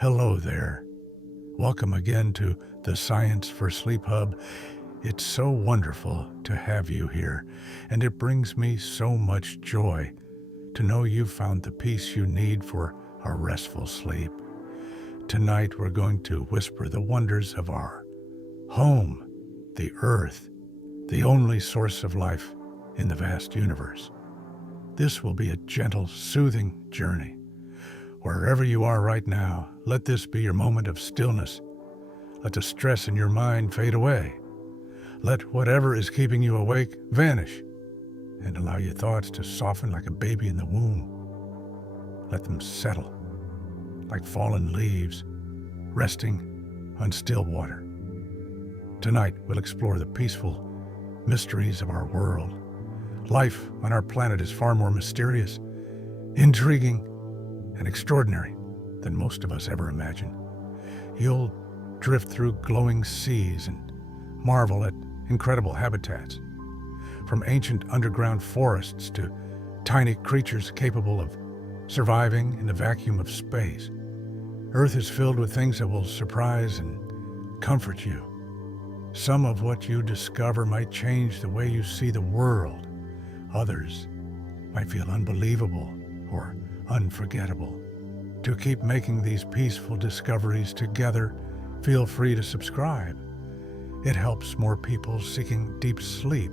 Hello there. Welcome again to the Science for Sleep Hub. It's so wonderful to have you here, and it brings me so much joy to know you've found the peace you need for a restful sleep. Tonight we're going to whisper the wonders of our home, the Earth, the only source of life in the vast universe. This will be a gentle, soothing journey. Wherever you are right now, let this be your moment of stillness. Let the stress in your mind fade away. Let whatever is keeping you awake vanish, and allow your thoughts to soften like a baby in the womb. Let them settle like fallen leaves, resting on still water. Tonight, we'll explore the peaceful mysteries of our world. Life on our planet is far more mysterious, intriguing, and extraordinary than most of us ever imagined. You'll drift through glowing seas and marvel at incredible habitats, from ancient underground forests to tiny creatures capable of surviving in the vacuum of space. Earth is filled with things that will surprise and comfort you. Some of what you discover might change the way you see the world. Others might feel unbelievable or unforgettable. To keep making these peaceful discoveries together, feel free to subscribe. It helps more people seeking deep sleep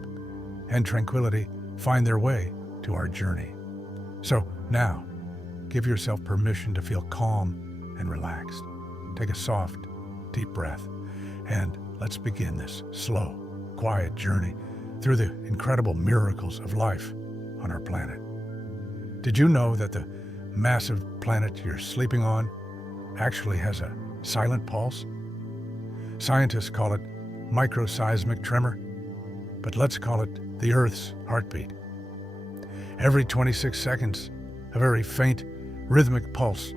and tranquility find their way to our journey. So now, give yourself permission to feel calm and relaxed. Take a soft, deep breath, and let's begin this slow, quiet journey through the incredible miracles of life on our planet. Did you know that the massive planet you're sleeping on actually has a silent pulse? Scientists call it microseismic tremor, but let's call it the Earth's heartbeat. Every 26 seconds, a very faint, rhythmic pulse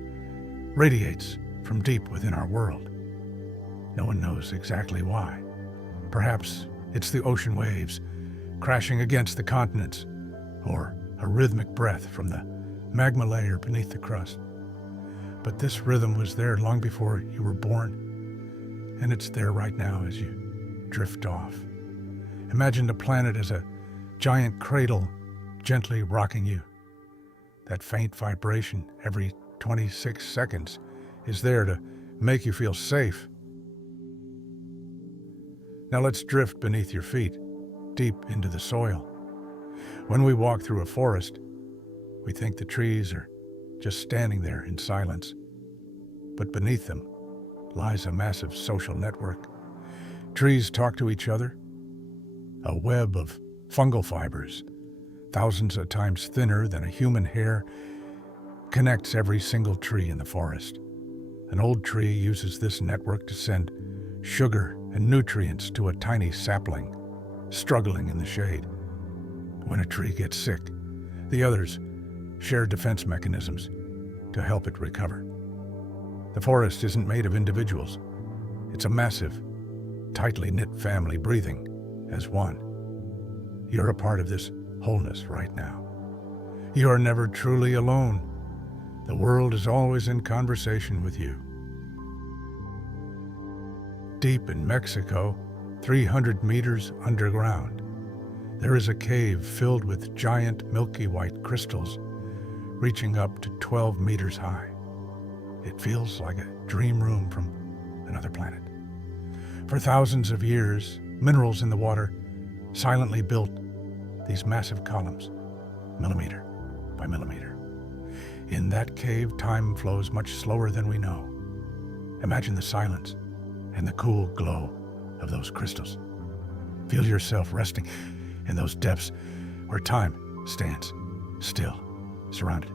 radiates from deep within our world. No one knows exactly why. Perhaps it's the ocean waves crashing against the continents, or a rhythmic breath from the magma layer beneath the crust. But this rhythm was there long before you were born, and it's there right now as you drift off. Imagine the planet as a giant cradle gently rocking you. That faint vibration every 26 seconds is there to make you feel safe. Now let's drift beneath your feet, deep into the soil. When we walk through a forest, we think the trees are just standing there in silence. But beneath them lies a massive social network. Trees talk to each other. A web of fungal fibers, thousands of times thinner than a human hair, connects every single tree in the forest. An old tree uses this network to send sugar and nutrients to a tiny sapling struggling in the shade. When a tree gets sick, the others share defense mechanisms to help it recover. The forest isn't made of individuals. It's a massive, tightly knit family breathing as one. You're a part of this wholeness right now. You are never truly alone. The world is always in conversation with you. Deep in Mexico, 300 meters underground, there is a cave filled with giant milky white crystals reaching up to 12 meters high. It feels like a dream room from another planet. For thousands of years, minerals in the water silently built these massive columns, millimeter by millimeter. In that cave, time flows much slower than we know. Imagine the silence and the cool glow of those crystals. Feel yourself resting in those depths where time stands still, surrounded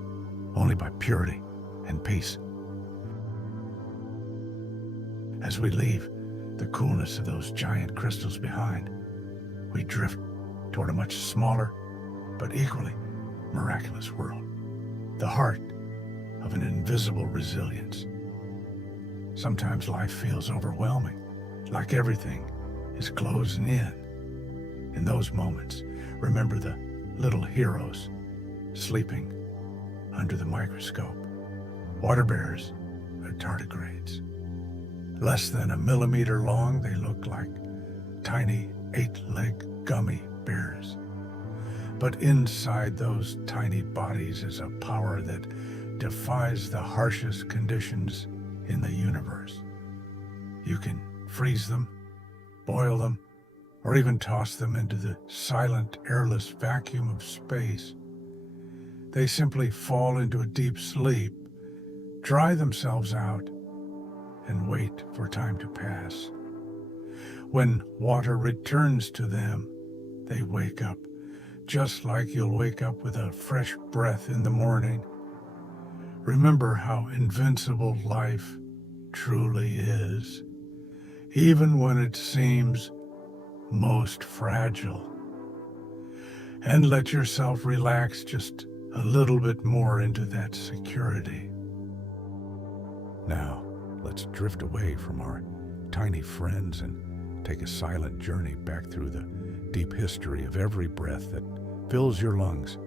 only by purity and peace. As we leave the coolness of those giant crystals behind, we drift toward a much smaller but equally miraculous world, the heart of an invisible resilience. Sometimes life feels overwhelming, like everything is closing in. In those moments, remember the little heroes sleeping under the microscope. Water bears are tardigrades. Less than a millimeter long, they look like tiny 8-leg gummy bears. But inside those tiny bodies is a power that defies the harshest conditions in the universe. You can freeze them, boil them, or even toss them into the silent, airless vacuum of space. They simply fall into a deep sleep, dry themselves out, and wait for time to pass. When water returns to them, they wake up, just like you'll wake up with a fresh breath in the morning. Remember how invincible life truly is, even when it seems most fragile. And let yourself relax just a little bit more into that security. Now, let's drift away from our tiny friends and take a silent journey back through the deep history of every breath that fills your lungs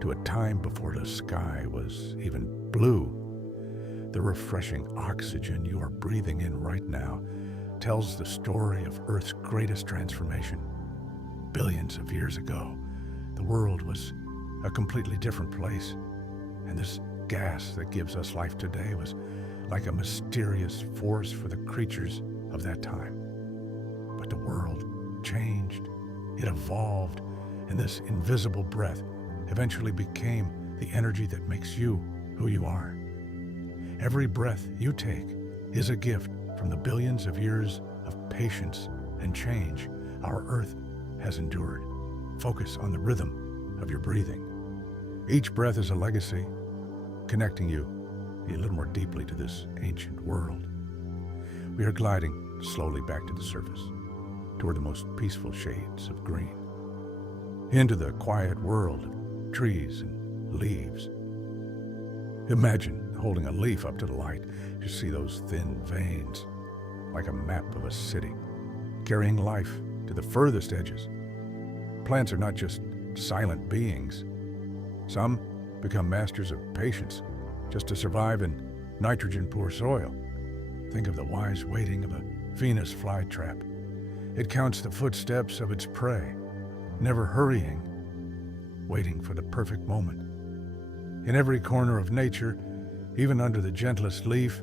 to a time before the sky was even blue. The refreshing oxygen you are breathing in right now tells the story of Earth's greatest transformation. Billions of years ago, the world was a completely different place, and this gas that gives us life today was like a mysterious force for the creatures of that time. But the world changed, it evolved, and this invisible breath eventually became the energy that makes you who you are. Every breath you take is a gift from the billions of years of patience and change our Earth has endured. Focus on the rhythm of your breathing. Each breath is a legacy, connecting you a little more deeply to this ancient world. We are gliding slowly back to the surface, toward the most peaceful shades of green, into the quiet world of trees and leaves. Imagine holding a leaf up to the light. You see those thin veins, like a map of a city, carrying life to the furthest edges. Plants are not just silent beings. Some become masters of patience just to survive in nitrogen-poor soil. Think of the wise waiting of a Venus flytrap. It counts the footsteps of its prey, never hurrying, waiting for the perfect moment. In every corner of nature, even under the gentlest leaf,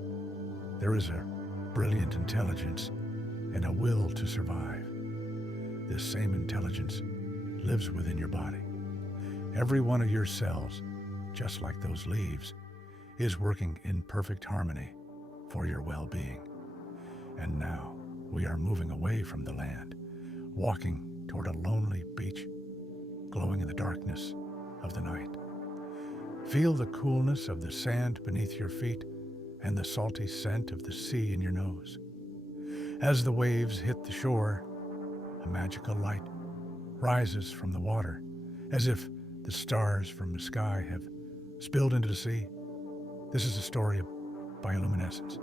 there is a brilliant intelligence and a will to survive. This same intelligence lives within your body. Every one of your cells, just like those leaves, is working in perfect harmony for your well-being. And now we are moving away from the land, walking toward a lonely beach, glowing in the darkness of the night. Feel the coolness of the sand beneath your feet and the salty scent of the sea in your nose. As the waves hit the shore, a magical light rises from the water, as if the stars from the sky have spilled into the sea. This is a story of bioluminescence,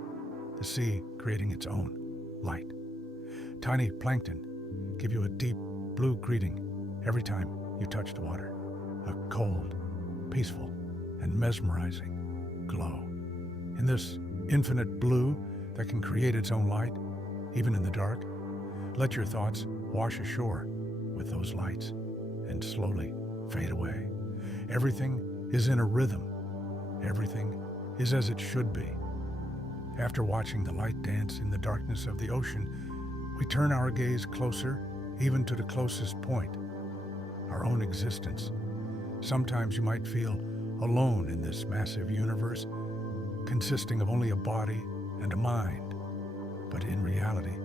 the sea creating its own light. Tiny plankton give you a deep blue greeting every time you touch the water, a cold, peaceful, and mesmerizing glow. In this infinite blue that can create its own light, even in the dark, let your thoughts wash ashore with those lights and slowly fade away. Everything is in a rhythm. Everything is as it should be. After watching the light dance in the darkness of the ocean, we turn our gaze closer, even to the closest point, our own existence. Sometimes you might feel alone in this massive universe, consisting of only a body and a mind. But in reality,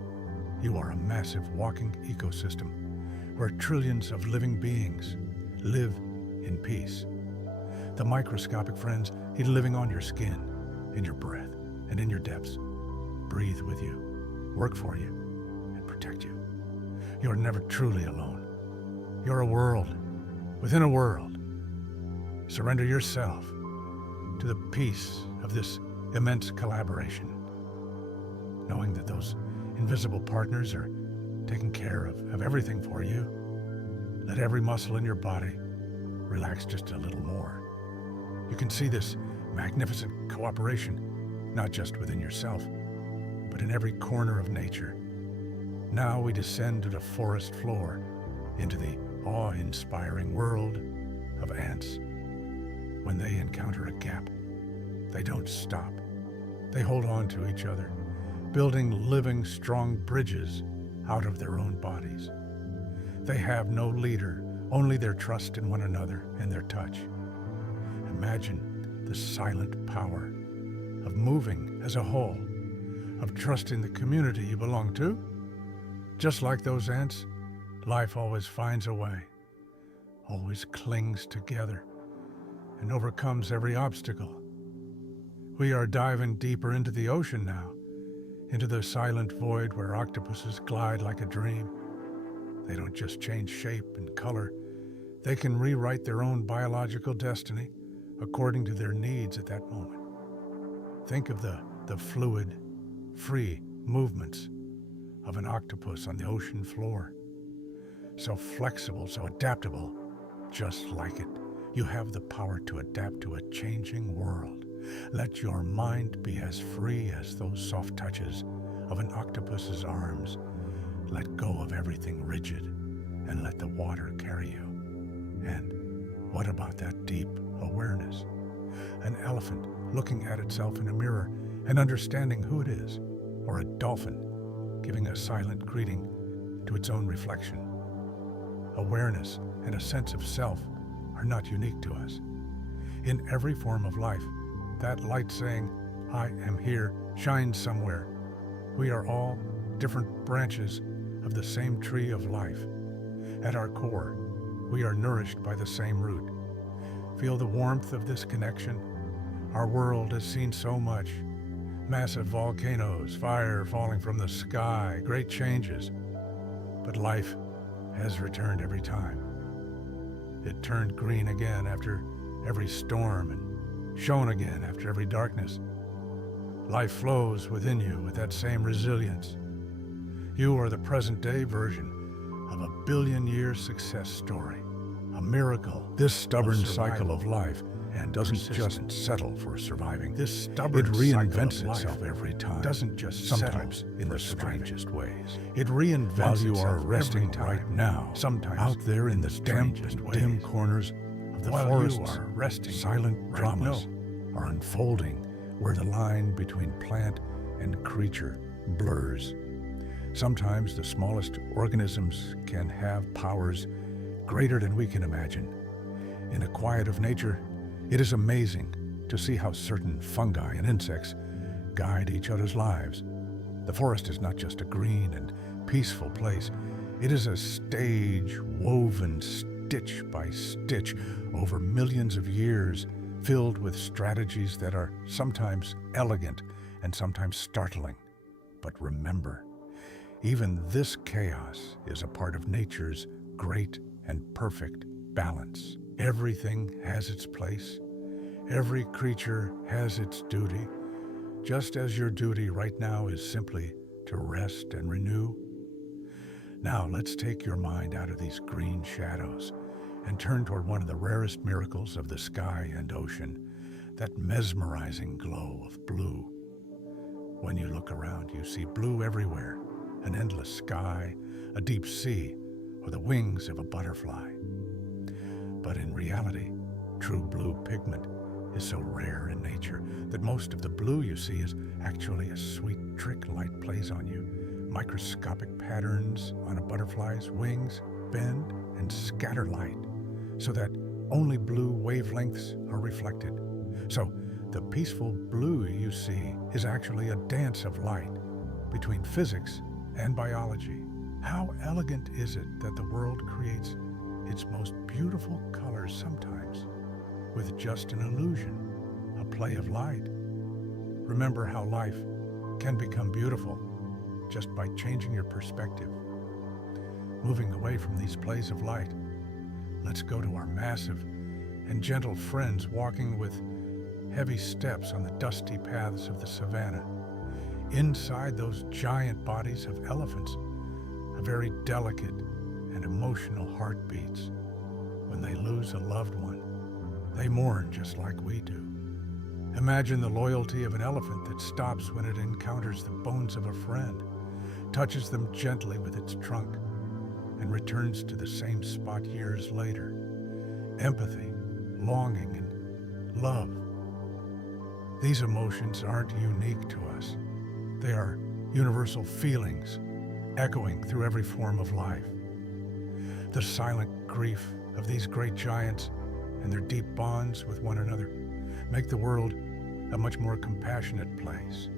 you are a massive walking ecosystem where trillions of living beings live in peace. The microscopic friends living on your skin, in your breath, and in your depths, breathe with you, work for you, and protect you. You're never truly alone. You're a world within a world. Surrender yourself to the peace of this immense collaboration, knowing that those invisible partners are taking care of everything for you. Let every muscle in your body relax just a little more. You can see this magnificent cooperation not just within yourself, but in every corner of nature. Now we descend to the forest floor, into the awe-inspiring world of ants. When they encounter a gap, they don't stop. They hold on to each other, building living, strong bridges out of their own bodies. They have no leader, only their trust in one another and their touch. Imagine the silent power of moving as a whole, of trusting the community you belong to. Just like those ants, life always finds a way, always clings together, and overcomes every obstacle. We are diving deeper into the ocean now, into the silent void where octopuses glide like a dream. They don't just change shape and color, they can rewrite their own biological destiny according to their needs at that moment. Think of the fluid, free movements of an octopus on the ocean floor. So flexible, so adaptable, just like it. You have the power to adapt to a changing world. Let your mind be as free as those soft touches of an octopus's arms. Let go of everything rigid and let the water carry you. And what about that deep awareness? An elephant looking at itself in a mirror and understanding who it is, or a dolphin giving a silent greeting to its own reflection. Awareness and a sense of self are not unique to us. In every form of life, that light saying, "I am here," shines somewhere. We are all different branches of the same tree of life. At our core, we are nourished by the same root. Feel the warmth of this connection? Our world has seen so much. Massive volcanoes, fire falling from the sky, great changes. But life has returned every time. It turned green again after every storm and shone again after every darkness. Life flows within you with that same resilience. You are the present-day version of a billion-year success story, a miracle. This stubborn cycle of life and doesn't just settle for surviving. This stubborn it reinvents itself every time. Doesn't just sometimes in the strangest ways. It reinvents while you are resting right now. Sometimes out there in the damp, dim corners of the forest, you are resting. Silent dramas are unfolding where the line between plant and creature blurs. Sometimes the smallest organisms can have powers greater than we can imagine. In the quiet of nature, it is amazing to see how certain fungi and insects guide each other's lives. The forest is not just a green and peaceful place. It is a stage woven stitch by stitch over millions of years, filled with strategies that are sometimes elegant and sometimes startling. But remember, even this chaos is a part of nature's great and perfect balance. Everything has its place. Every creature has its duty, just as your duty right now is simply to rest and renew. Now let's take your mind out of these green shadows and turn toward one of the rarest miracles of the sky and ocean, that mesmerizing glow of blue. When you look around, you see blue everywhere, an endless sky, a deep sea, or the wings of a butterfly. But in reality, true blue pigment is so rare in nature that most of the blue you see is actually a sweet trick light plays on you. Microscopic patterns on a butterfly's wings bend and scatter light so that only blue wavelengths are reflected. So the peaceful blue you see is actually a dance of light between physics and biology. How elegant is it that the world creates its most beautiful colors sometimes with just an illusion, a play of light. Remember how life can become beautiful just by changing your perspective. Moving away from these plays of light, let's go to our massive and gentle friends walking with heavy steps on the dusty paths of the savannah. Inside those giant bodies of elephants, a very delicate and emotional heart beats. When they lose a loved one, they mourn just like we do. Imagine the loyalty of an elephant that stops when it encounters the bones of a friend, touches them gently with its trunk, and returns to the same spot years later. Empathy, longing, and love. These emotions aren't unique to us. They are universal feelings, echoing through every form of life. The silent grief of these great giants and their deep bonds with one another make the world a much more compassionate place.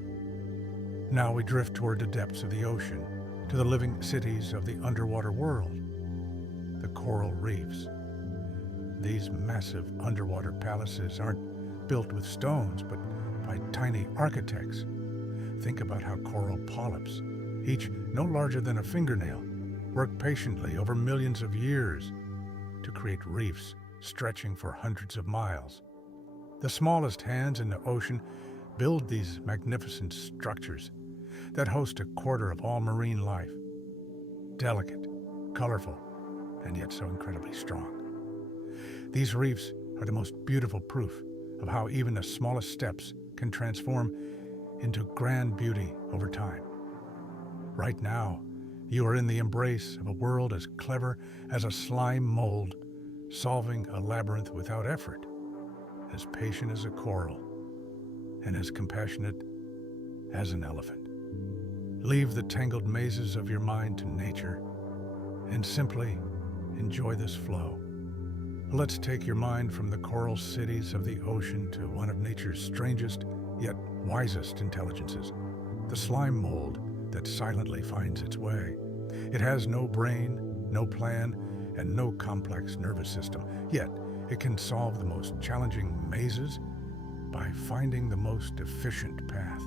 Now we drift toward the depths of the ocean, to the living cities of the underwater world, the coral reefs. These massive underwater palaces aren't built with stones, but by tiny architects. Think about how coral polyps, each no larger than a fingernail, work patiently over millions of years to create reefs stretching for hundreds of miles. The smallest hands in the ocean build these magnificent structures that host a quarter of all marine life. Delicate, colorful, and yet so incredibly strong. These reefs are the most beautiful proof of how even the smallest steps can transform into grand beauty over time. Right now, you are in the embrace of a world as clever as a slime mold, solving a labyrinth without effort, as patient as a coral, and as compassionate as an elephant. Leave the tangled mazes of your mind to nature and simply enjoy this flow. Let's take your mind from the coral cities of the ocean to one of nature's strangest yet wisest intelligences, the slime mold that silently finds its way. It has no brain, no plan, and no complex nervous system, yet it can solve the most challenging mazes by finding the most efficient path.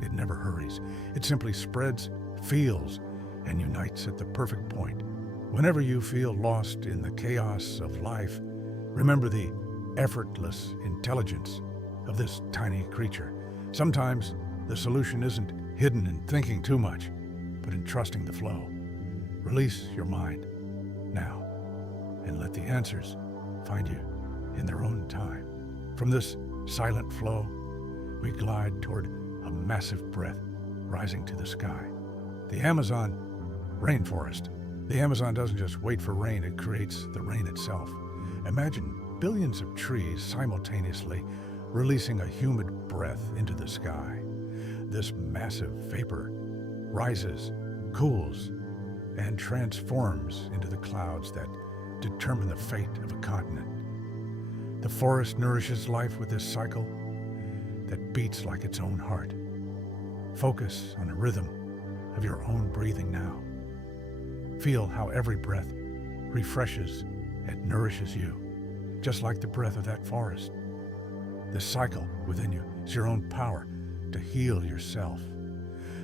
It never hurries. It simply spreads, feels, and unites at the perfect point. Whenever you feel lost in the chaos of life, remember the effortless intelligence of this tiny creature. Sometimes the solution isn't hidden in thinking too much, but in trusting the flow. Release your mind now and let the answers find you in their own time. From this silent flow, we glide toward a massive breath rising to the sky. The Amazon rainforest. The Amazon doesn't just wait for rain, it creates the rain itself. Imagine billions of trees simultaneously releasing a humid breath into the sky. This massive vapor rises, cools, and transforms into the clouds that determine the fate of a continent. The forest nourishes life with this cycle that beats like its own heart. Focus on the rhythm of your own breathing now. Feel how every breath refreshes and nourishes you, just like the breath of that forest. This cycle within you is your own power to heal yourself.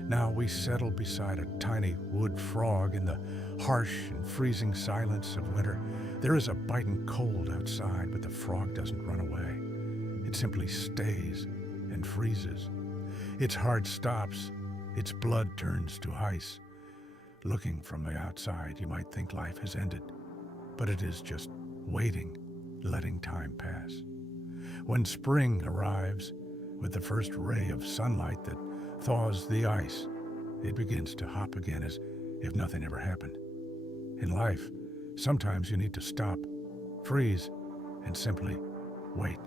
Now we settle beside a tiny wood frog in the harsh and freezing silence of winter. There is a biting cold outside, but the frog doesn't run away. It simply stays and freezes. Its heart stops, its blood turns to ice. Looking from the outside, you might think life has ended, but it is just waiting, letting time pass. When spring arrives, with the first ray of sunlight that thaws the ice, it begins to hop again as if nothing ever happened. In life, sometimes you need to stop, freeze, and simply wait.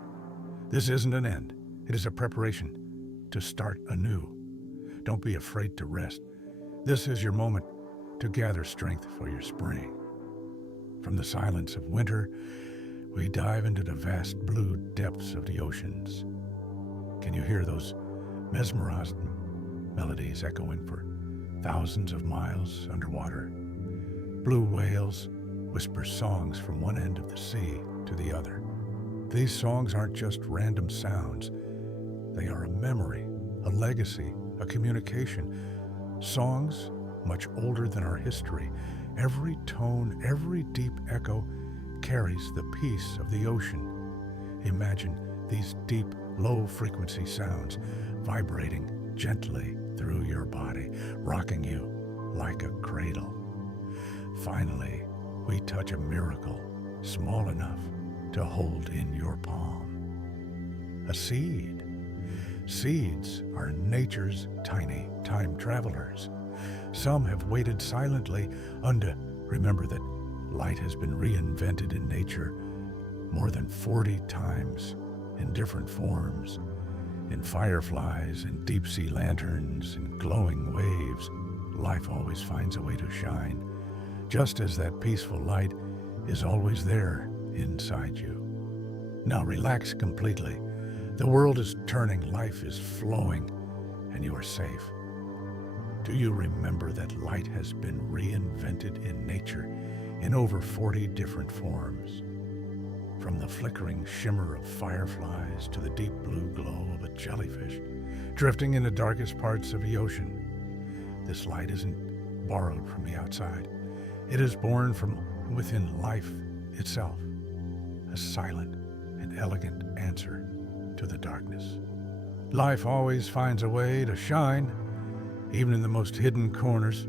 This isn't an end. It is a preparation to start anew. Don't be afraid to rest. This is your moment to gather strength for your spring. From the silence of winter, we dive into the vast blue depths of the oceans. Can you hear those mesmerized melodies echoing for thousands of miles underwater? Blue whales whisper songs from one end of the sea to the other. These songs aren't just random sounds. They are a memory, a legacy, a communication. Songs much older than our history. Every tone, every deep echo carries the peace of the ocean. Imagine these deep, low-frequency sounds vibrating gently through your body, rocking you like a cradle. Finally, we touch a miracle small enough to hold in your palm. A seed Seeds are nature's tiny time travelers. Some have waited silently remember that light has been reinvented in nature more than 40 times in different forms, in fireflies, in deep-sea lanterns, in glowing waves. Life always finds a way to shine, just as that peaceful light is always there inside you. Now relax completely. The world is turning, life is flowing, and you are safe. Do you remember that light has been reinvented in nature in over 40 different forms? From the flickering shimmer of fireflies to the deep blue glow of a jellyfish drifting in the darkest parts of the ocean. This light isn't borrowed from the outside. It is born from within life itself, a silent and elegant answer to the darkness. Life always finds a way to shine, even in the most hidden corners,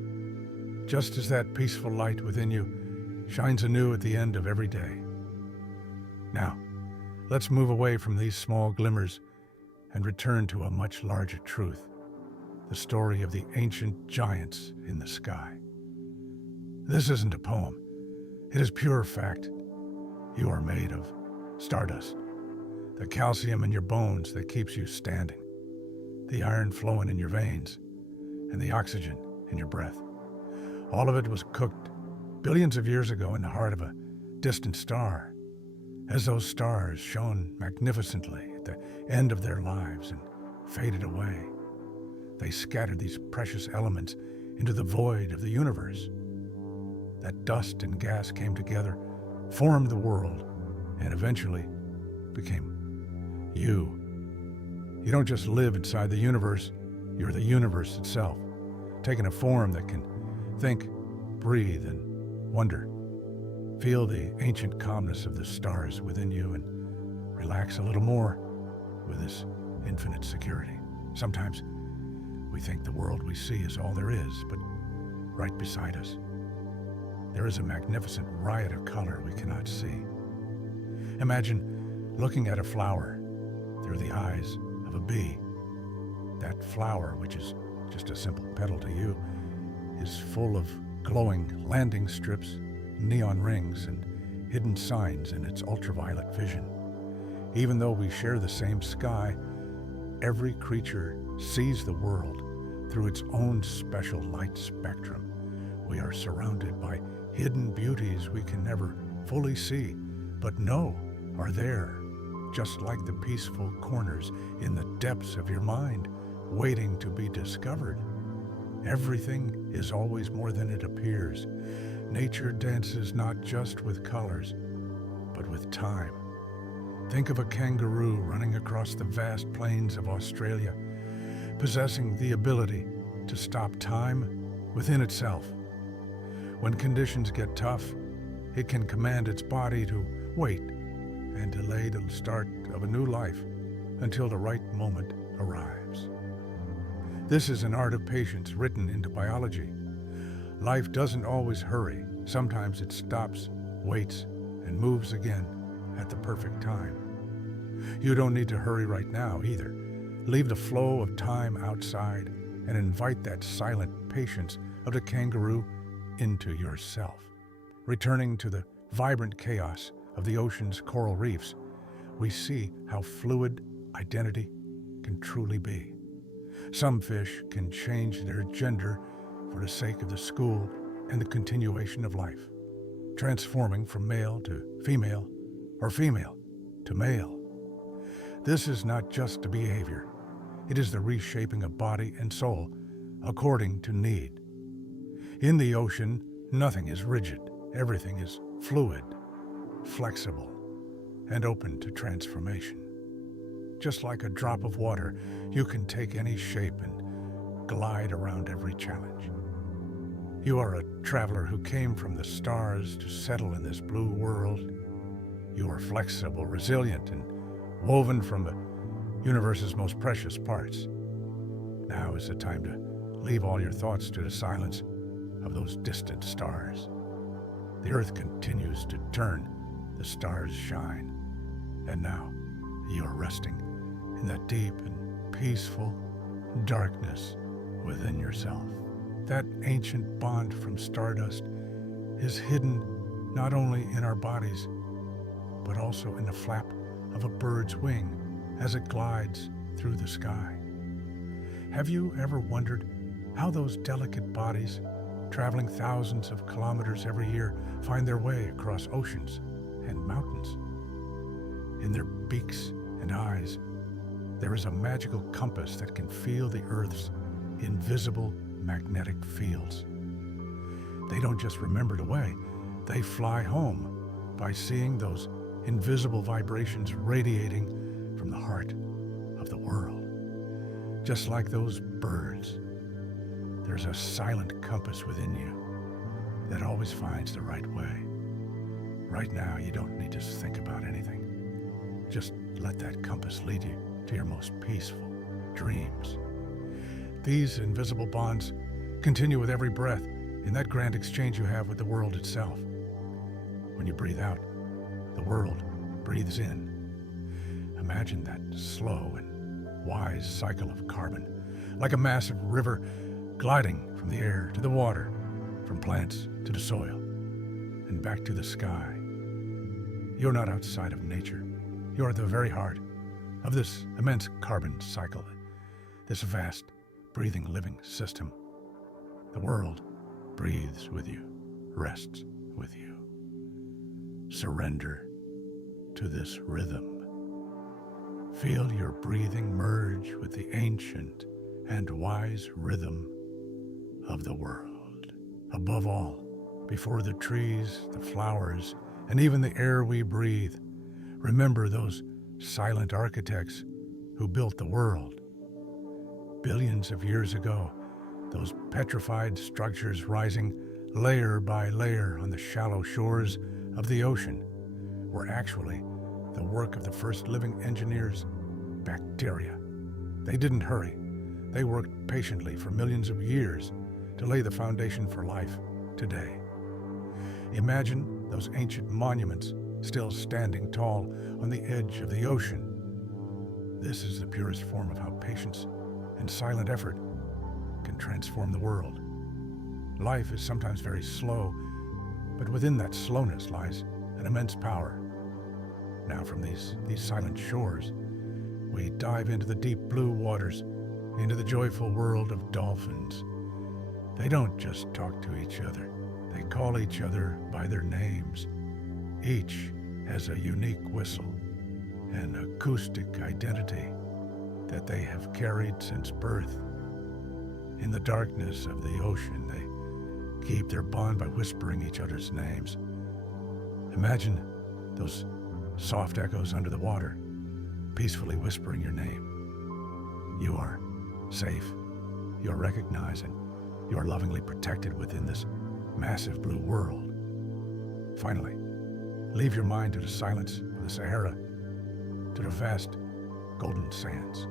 just as that peaceful light within you shines anew at the end of every day. Now, let's move away from these small glimmers and return to a much larger truth, the story of the ancient giants in the sky. This isn't a poem. It is pure fact. You are made of stardust, the calcium in your bones that keeps you standing, the iron flowing in your veins, and the oxygen in your breath. All of it was cooked billions of years ago in the heart of a distant star. As those stars shone magnificently at the end of their lives and faded away, they scattered these precious elements into the void of the universe. That dust and gas came together, formed the world, and eventually became you. You don't just live inside the universe, you're the universe itself, taking a form that can think, breathe, and wonder. Feel the ancient calmness of the stars within you and relax a little more with this infinite security. Sometimes we think the world we see is all there is, but right beside us, there is a magnificent riot of color we cannot see. Imagine looking at a flower through the eyes of a bee. That flower, which is just a simple petal to you, is full of glowing landing strips, neon rings, and hidden signs in its ultraviolet vision. Even though we share the same sky, every creature sees the world through its own special light spectrum. We are surrounded by hidden beauties we can never fully see, but know are there, just like the peaceful corners in the depths of your mind, waiting to be discovered. Everything is always more than it appears. Nature dances not just with colors, but with time. Think of a kangaroo running across the vast plains of Australia, possessing the ability to stop time within itself. When conditions get tough, it can command its body to wait and delay the start of a new life until the right moment arrives. This is an art of patience written into biology. Life doesn't always hurry. Sometimes it stops, waits, and moves again at the perfect time. You don't need to hurry right now either. Leave the flow of time outside and invite that silent patience of the kangaroo into yourself. Returning to the vibrant chaos of the ocean's coral reefs, we see how fluid identity can truly be. Some fish can change their gender for the sake of the school and the continuation of life, transforming from male to female or female to male. This is not just a behavior. It is the reshaping of body and soul according to need. In the ocean, nothing is rigid. Everything is fluid, flexible, and open to transformation. Just like a drop of water, you can take any shape and glide around every challenge. You are a traveler who came from the stars to settle in this blue world. You are flexible, resilient, and woven from the universe's most precious parts. Now is the time to leave all your thoughts to the silence of those distant stars. The earth continues to turn, the stars shine, and now you are resting in that deep and peaceful darkness within yourself. That ancient bond from stardust is hidden not only in our bodies, but also in the flap of a bird's wing as it glides through the sky. Have you ever wondered how those delicate bodies, traveling thousands of kilometers every year, find their way across oceans and mountains? In their beaks and eyes, there is a magical compass that can feel the Earth's invisible magnetic fields. They don't just remember the way, they fly home by seeing those invisible vibrations radiating from the heart of the world. Just like those birds, there's a silent compass within you that always finds the right way. Right now, you don't need to think about anything. Just let that compass lead you to your most peaceful dreams. These invisible bonds continue with every breath in that grand exchange you have with the world itself. When you breathe out, the world breathes in. Imagine that slow and wise cycle of carbon, like a massive river gliding from the air to the water, from plants to the soil, and back to the sky. You're not outside of nature. You're at the very heart of this immense carbon cycle, this vast, breathing, living system. The world breathes with you, rests with you. Surrender to this rhythm. Feel your breathing merge with the ancient and wise rhythm of the world. Above all, before the trees, the flowers, and even the air we breathe, remember those silent architects who built the world. Billions of years ago, those petrified structures rising layer by layer on the shallow shores of the ocean were actually the work of the first living engineers, bacteria. They didn't hurry. They worked patiently for millions of years to lay the foundation for life today. Imagine those ancient monuments still standing tall on the edge of the ocean. This is the purest form of how patience and silent effort can transform the world. Life is sometimes very slow, but within that slowness lies an immense power. Now from these silent shores, we dive into the deep blue waters, into the joyful world of dolphins. They don't just talk to each other. They call each other by their names. Each has a unique whistle, an acoustic identity that they have carried since birth. In the darkness of the ocean, they keep their bond by whispering each other's names. Imagine those soft echoes under the water, peacefully whispering your name. You are safe, you are recognized, and you are lovingly protected within this massive blue world. Finally, leave your mind to the silence of the Sahara, to the vast golden sands.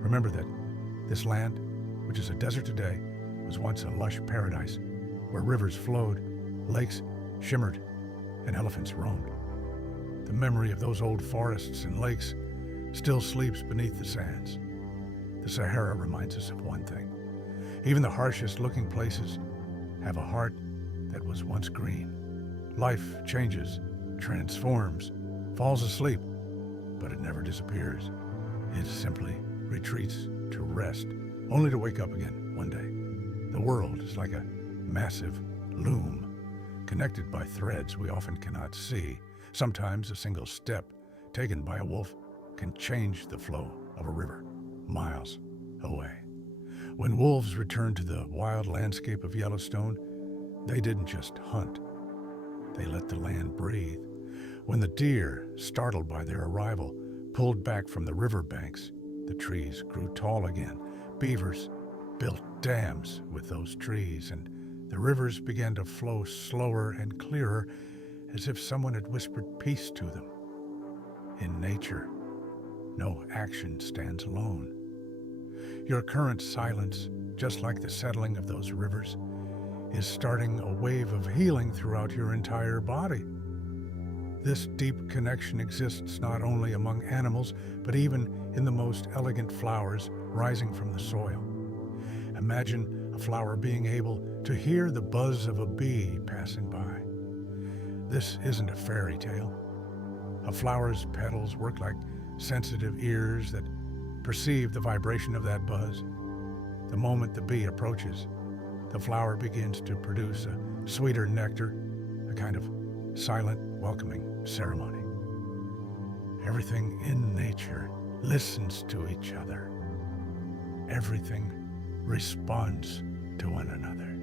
Remember that this land, which is a desert today, was once a lush paradise where rivers flowed, lakes shimmered, and elephants roamed. The memory of those old forests and lakes still sleeps beneath the sands. The Sahara reminds us of one thing. Even the harshest looking places have a heart that was once green. Life changes, transforms, falls asleep, but it never disappears. It simply retreats to rest, only to wake up again one day. The world is like a massive loom, connected by threads we often cannot see. Sometimes a single step taken by a wolf can change the flow of a river miles away. When wolves returned to the wild landscape of Yellowstone, they didn't just hunt. They let the land breathe. When the deer, startled by their arrival, pulled back from the riverbanks, the trees grew tall again. Beavers built dams with those trees, and the rivers began to flow slower and clearer, as if someone had whispered peace to them. In nature, no action stands alone. Your current silence, just like the settling of those rivers, is starting a wave of healing throughout your entire body. This deep connection exists not only among animals, but even in the most elegant flowers rising from the soil. Imagine a flower being able to hear the buzz of a bee passing by. This isn't a fairy tale. A flower's petals work like sensitive ears that perceive the vibration of that buzz. The moment the bee approaches, the flower begins to produce a sweeter nectar, a kind of silent, welcoming ceremony. Everything in nature listens to each other. Everything responds to one another.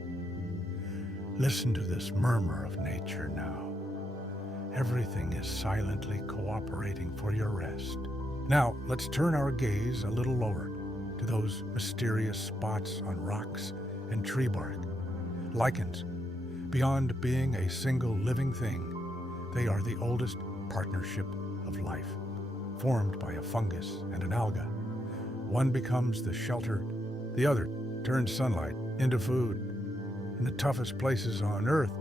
Listen to this murmur of nature now. Everything is silently cooperating for your rest. Now, let's turn our gaze a little lower to those mysterious spots on rocks and tree bark. Lichens, beyond being a single living thing, they are the oldest partnership of life, formed by a fungus and an alga. One becomes the shelter, the other turns sunlight into food. In the toughest places on Earth,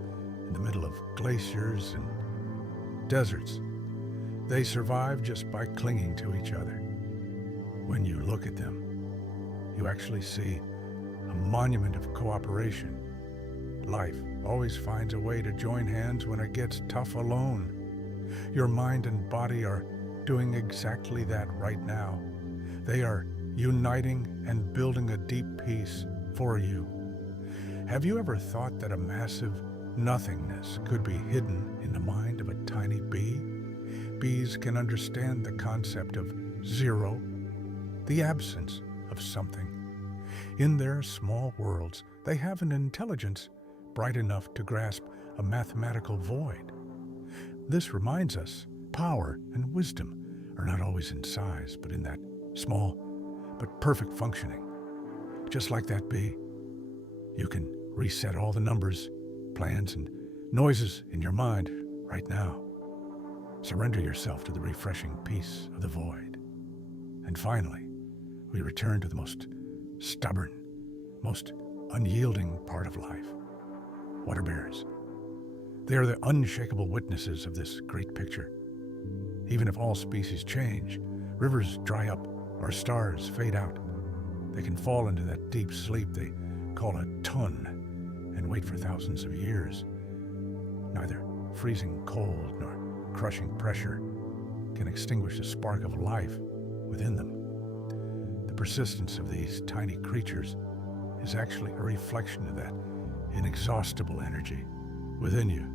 in the middle of glaciers and deserts, they survive just by clinging to each other. When you look at them, you actually see a monument of cooperation. Life always finds a way to join hands when it gets tough alone. Your mind and body are doing exactly that right now. They are uniting and building a deep peace for you. Have you ever thought that a massive nothingness could be hidden in the mind of a tiny bee? Bees can understand the concept of zero, the absence of something. In their small worlds, they have an intelligence bright enough to grasp a mathematical void. This reminds us power and wisdom are not always in size, but in that small but perfect functioning. Just like that bee, you can reset all the numbers, plans, and noises in your mind right now. Surrender yourself to the refreshing peace of the void. And finally, we return to the most stubborn, most unyielding part of life. Water bears. They are the unshakable witnesses of this great picture. Even if all species change, rivers dry up, or stars fade out, they can fall into that deep sleep they call a tun and wait for thousands of years. Neither freezing cold nor crushing pressure can extinguish the spark of life within them. The persistence of these tiny creatures is actually a reflection of that inexhaustible energy within you.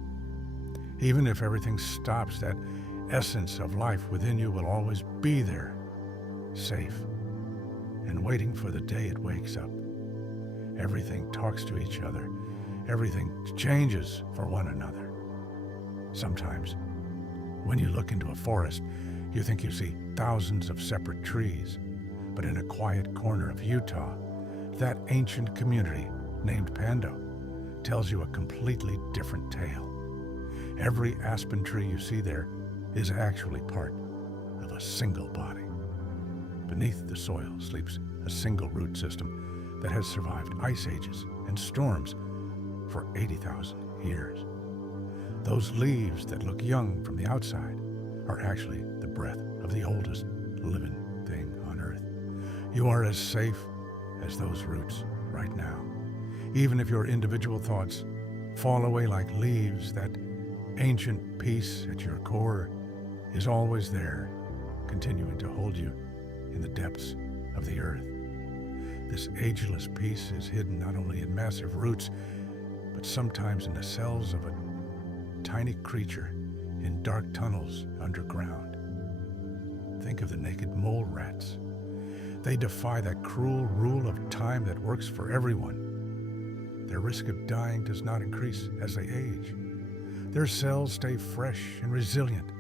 Even if everything stops, that essence of life within you will always be there, safe, and waiting for the day it wakes up. Everything talks to each other. Everything changes for one another. Sometimes, when you look into a forest, you think you see thousands of separate trees. But in a quiet corner of Utah, that ancient community named Pando tells you a completely different tale. Every aspen tree you see there is actually part of a single body. Beneath the soil sleeps a single root system that has survived ice ages and storms for 80,000 years. Those leaves that look young from the outside are actually the breath of the oldest living thing on Earth. You are as safe as those roots right now. Even if your individual thoughts fall away like leaves, that ancient peace at your core is always there, continuing to hold you in the depths of the earth. This ageless peace is hidden not only in massive roots, but sometimes in the cells of a tiny creature in dark tunnels underground. Think of the naked mole rats. They defy that cruel rule of time that works for everyone. Their risk of dying does not increase as they age. Their cells stay fresh and resilient,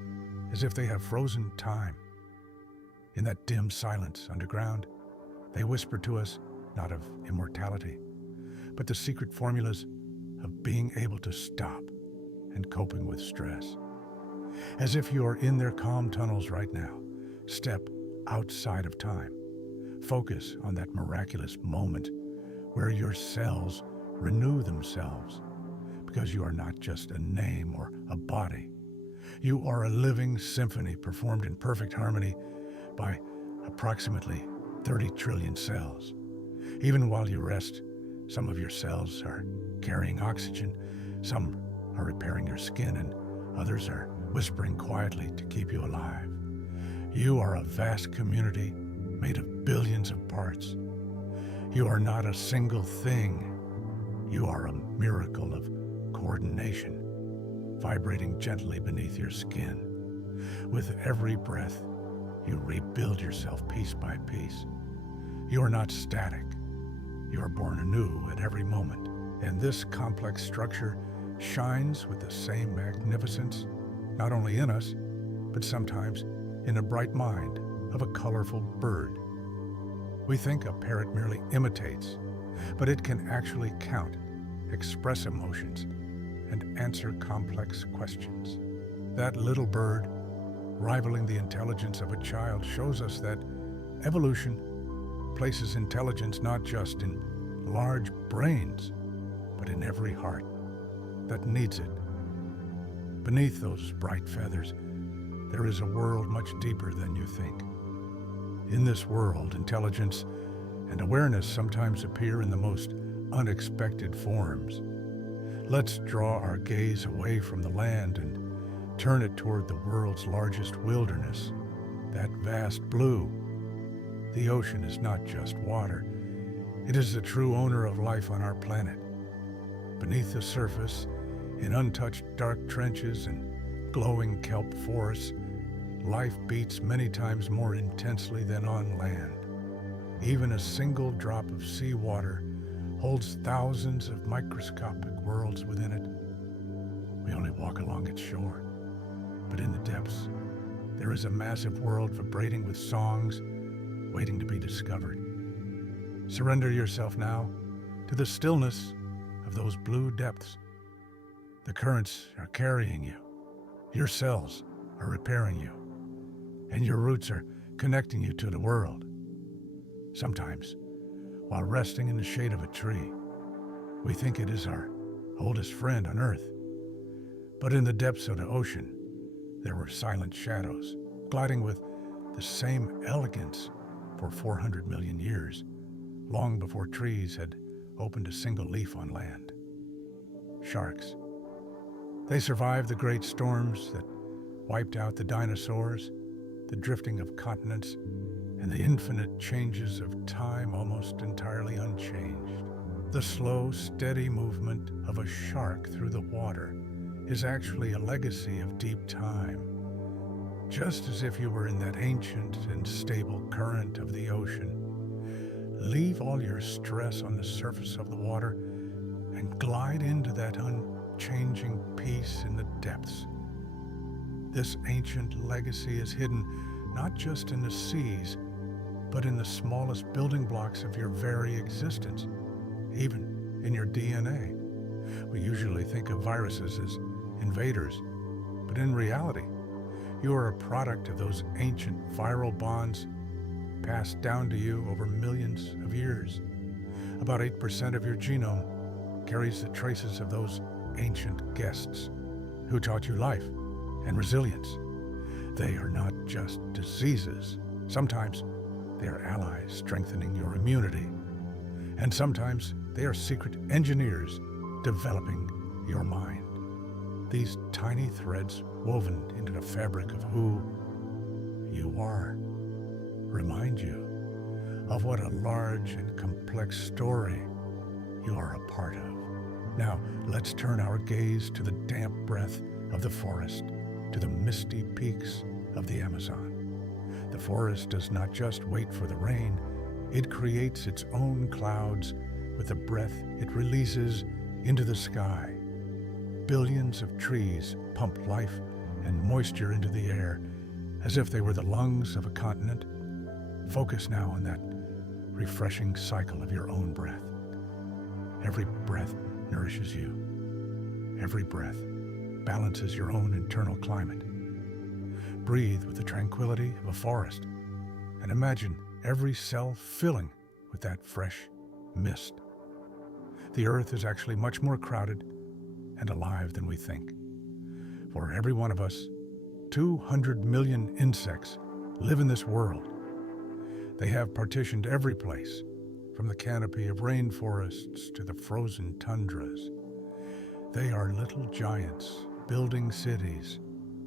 as if they have frozen time. In that dim silence underground, they whisper to us not of immortality, but the secret formulas of being able to stop and coping with stress. As if you are in their calm tunnels right now, step outside of time. Focus on that miraculous moment where your cells renew themselves, because you are not just a name or a body. You are a living symphony performed in perfect harmony by approximately 30 trillion cells. Even while you rest, some of your cells are carrying oxygen, some are repairing your skin, and others are whispering quietly to keep you alive. You are a vast community made of billions of parts. You are not a single thing. You are a miracle of coordination, vibrating gently beneath your skin. With every breath, you rebuild yourself piece by piece. You are not static. You are born anew at every moment. And this complex structure shines with the same magnificence, not only in us, but sometimes in the bright mind of a colorful bird. We think a parrot merely imitates, but it can actually count, express emotions, and answer complex questions. That little bird, rivaling the intelligence of a child, shows us that evolution places intelligence not just in large brains, but in every heart that needs it. Beneath those bright feathers, there is a world much deeper than you think. In this world, intelligence and awareness sometimes appear in the most unexpected forms. Let's draw our gaze away from the land and turn it toward the world's largest wilderness, that vast blue. The ocean is not just water. It is the true owner of life on our planet. Beneath the surface, in untouched dark trenches and glowing kelp forests, life beats many times more intensely than on land. Even a single drop of seawater holds thousands of microscopic worlds within it. We only walk along its shore, but in the depths, there is a massive world vibrating with songs waiting to be discovered. Surrender yourself now to the stillness of those blue depths. The currents are carrying you. Your cells are repairing you. And your roots are connecting you to the world. Sometimes, while resting in the shade of a tree, we think it is our oldest friend on earth. But in the depths of the ocean, there were silent shadows, gliding with the same elegance for 400 million years, long before trees had opened a single leaf on land. Sharks. They survived the great storms that wiped out the dinosaurs, the drifting of continents, and the infinite changes of time almost entirely unchanged. The slow, steady movement of a shark through the water is actually a legacy of deep time. Just as if you were in that ancient and stable current of the ocean. Leave all your stress on the surface of the water and glide into that unchanging peace in the depths. This ancient legacy is hidden not just in the seas, but in the smallest building blocks of your very existence, even in your DNA. We usually think of viruses as invaders, but in reality, you are a product of those ancient viral bonds passed down to you over millions of years. About 8% of your genome carries the traces of those ancient guests who taught you life and resilience. They are not just diseases. Sometimes they are allies strengthening your immunity. And sometimes they are secret engineers developing your mind. These tiny threads woven into the fabric of who you are remind you of what a large and complex story you are a part of. Now, let's turn our gaze to the damp breath of the forest, to the misty peaks of the Amazon. The forest does not just wait for the rain, it creates its own clouds with the breath it releases into the sky. Billions of trees pump life and moisture into the air as if they were the lungs of a continent. Focus now on that refreshing cycle of your own breath. Every breath nourishes you. Every breath balances your own internal climate. Breathe with the tranquility of a forest and imagine every cell filling with that fresh mist. The earth is actually much more crowded and alive than we think. For every one of us, 200 million insects live in this world. They have partitioned every place, from the canopy of rainforests to the frozen tundras. They are little giants, building cities,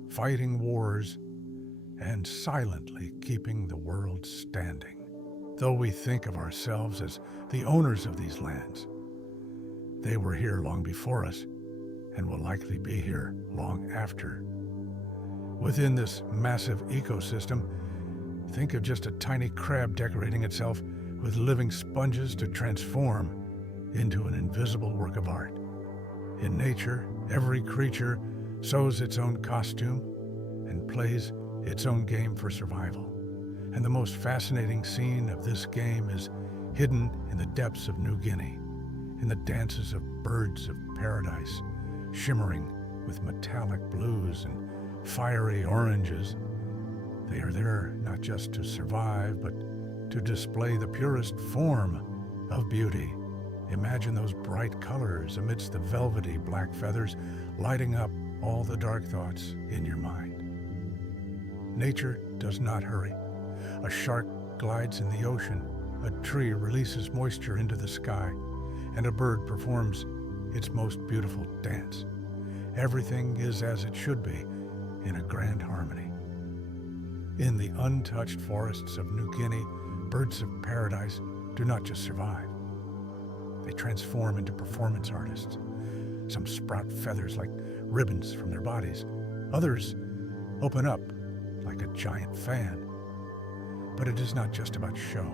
fighting wars, and silently keeping the world standing. Though we think of ourselves as the owners of these lands, they were here long before us and will likely be here long after. Within this massive ecosystem, think of just a tiny crab decorating itself with living sponges to transform into an invisible work of art. In nature, every creature sews its own costume and plays its own game for survival. And the most fascinating scene of this game is hidden in the depths of New Guinea, in the dances of birds of paradise, shimmering with metallic blues and fiery oranges. They are there not just to survive, but to display the purest form of beauty. Imagine those bright colors amidst the velvety black feathers, lighting up all the dark thoughts in your mind. Nature does not hurry. A shark glides in the ocean, a tree releases moisture into the sky, and a bird performs its most beautiful dance. Everything is as it should be, in a grand harmony. In the untouched forests of New Guinea, birds of paradise do not just survive. They transform into performance artists. Some sprout feathers like ribbons from their bodies. Others open up like a giant fan. But it is not just about show.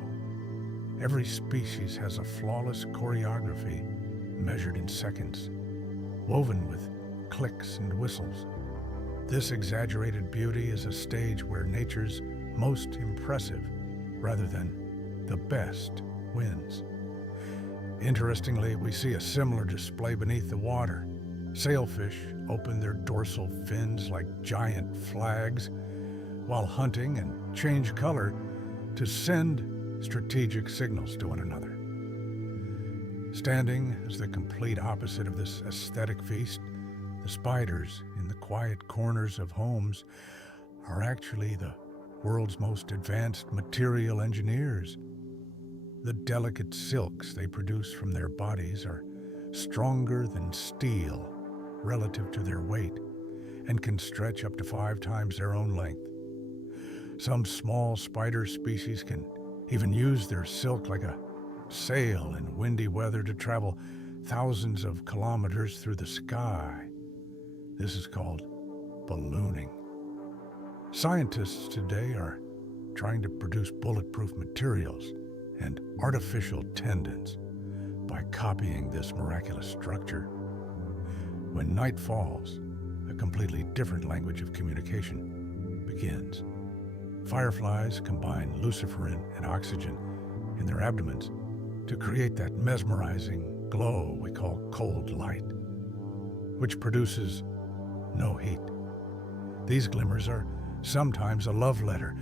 Every species has a flawless choreography measured in seconds, woven with clicks and whistles. This exaggerated beauty is a stage where nature's most impressive, rather than the best, wins. Interestingly, we see a similar display beneath the water. Sailfish open their dorsal fins like giant flags while hunting and change color to send strategic signals to one another. Standing as the complete opposite of this aesthetic feast, the spiders in the quiet corners of homes are actually the world's most advanced material engineers. The delicate silks they produce from their bodies are stronger than steel relative to their weight and can stretch up to 5 times their own length. Some small spider species can even use their silk like a sail in windy weather to travel thousands of kilometers through the sky. This is called ballooning. Scientists today are trying to produce bulletproof materials and artificial tendons by copying this miraculous structure. When night falls, a completely different language of communication begins. Fireflies combine luciferin and oxygen in their abdomens to create that mesmerizing glow we call cold light, which produces no heat. These glimmers are sometimes a love letter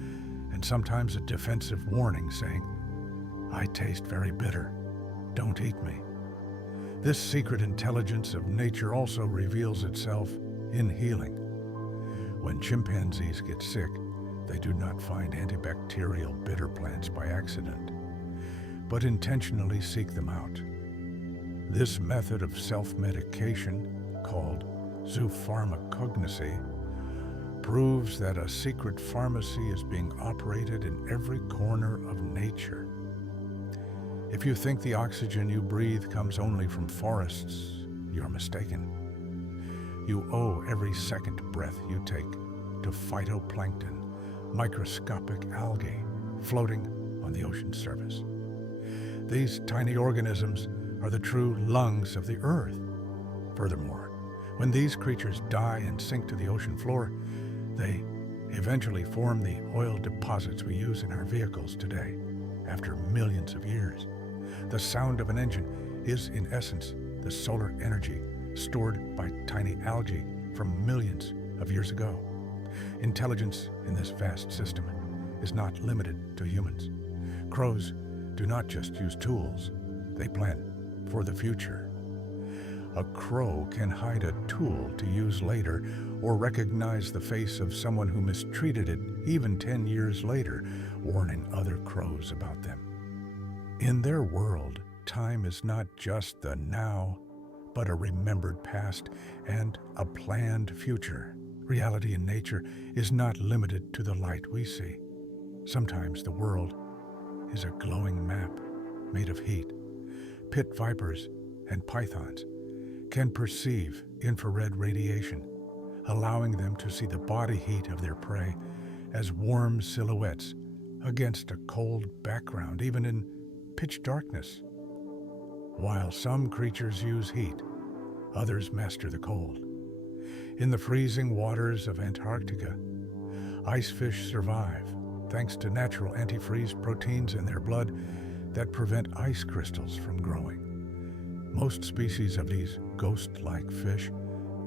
and sometimes a defensive warning saying, "I taste very bitter, don't eat me." This secret intelligence of nature also reveals itself in healing. When chimpanzees get sick, they do not find antibacterial bitter plants by accident, but intentionally seek them out. This method of self-medication, called zoopharmacognosy, proves that a secret pharmacy is being operated in every corner of nature. If you think the oxygen you breathe comes only from forests, you're mistaken. You owe every second breath you take to phytoplankton, microscopic algae floating on the ocean surface. These tiny organisms are the true lungs of the earth. Furthermore, when these creatures die and sink to the ocean floor, they eventually form the oil deposits we use in our vehicles today, after millions of years. The sound of an engine is, in essence, the solar energy stored by tiny algae from millions of years ago. Intelligence in this vast system is not limited to humans. Crows do not just use tools, they plan for the future. A crow can hide a tool to use later or recognize the face of someone who mistreated it even 10 years later, warning other crows about them. In their world, time is not just the now, but a remembered past and a planned future. Reality in nature is not limited to the light we see. Sometimes the world is a glowing map made of heat. Pit vipers and pythons can perceive infrared radiation, allowing them to see the body heat of their prey as warm silhouettes against a cold background, even in pitch darkness. While some creatures use heat, others master the cold. In the freezing waters of Antarctica, ice fish survive thanks to natural antifreeze proteins in their blood that prevent ice crystals from growing. Most species of these ghost-like fish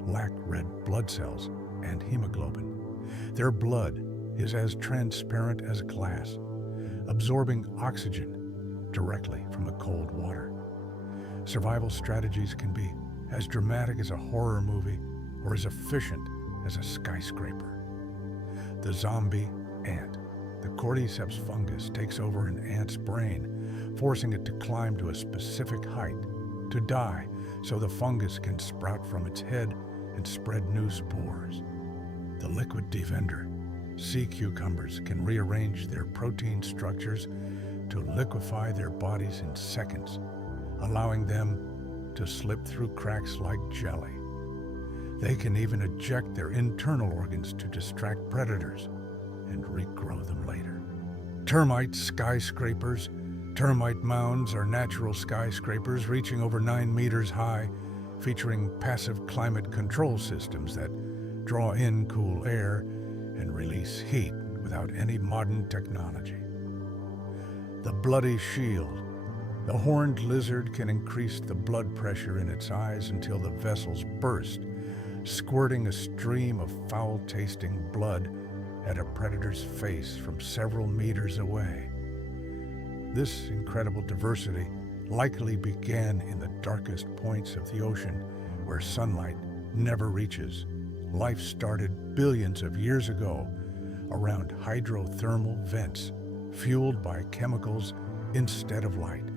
lack red blood cells and hemoglobin. Their blood is as transparent as glass, absorbing oxygen directly from the cold water. Survival strategies can be as dramatic as a horror movie or as efficient as a skyscraper. The zombie ant. The cordyceps fungus takes over an ant's brain, forcing it to climb to a specific height, to die so the fungus can sprout from its head and spread new spores. The liquid devender. Sea cucumbers can rearrange their protein structures to liquefy their bodies in seconds, allowing them to slip through cracks like jelly. They can even eject their internal organs to distract predators and regrow them later. Termite skyscrapers. Termite mounds are natural skyscrapers reaching over 9 meters high, featuring passive climate control systems that draw in cool air and release heat without any modern technology. The bloody shield. The horned lizard can increase the blood pressure in its eyes until the vessels burst, squirting a stream of foul-tasting blood at a predator's face from several meters away. This incredible diversity likely began in the darkest points of the ocean where sunlight never reaches. Life started billions of years ago around hydrothermal vents fueled by chemicals instead of light,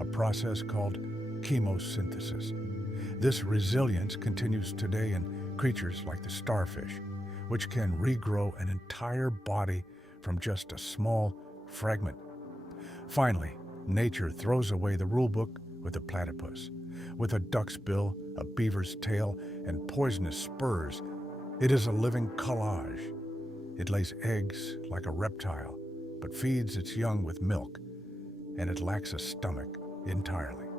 a process called chemosynthesis. This resilience continues today in creatures like the starfish, which can regrow an entire body from just a small fragment. Finally, nature throws away the rulebook with the platypus. With a duck's bill, a beaver's tail, and poisonous spurs, it is a living collage. It lays eggs like a reptile, but feeds its young with milk, and it lacks a stomach entirely.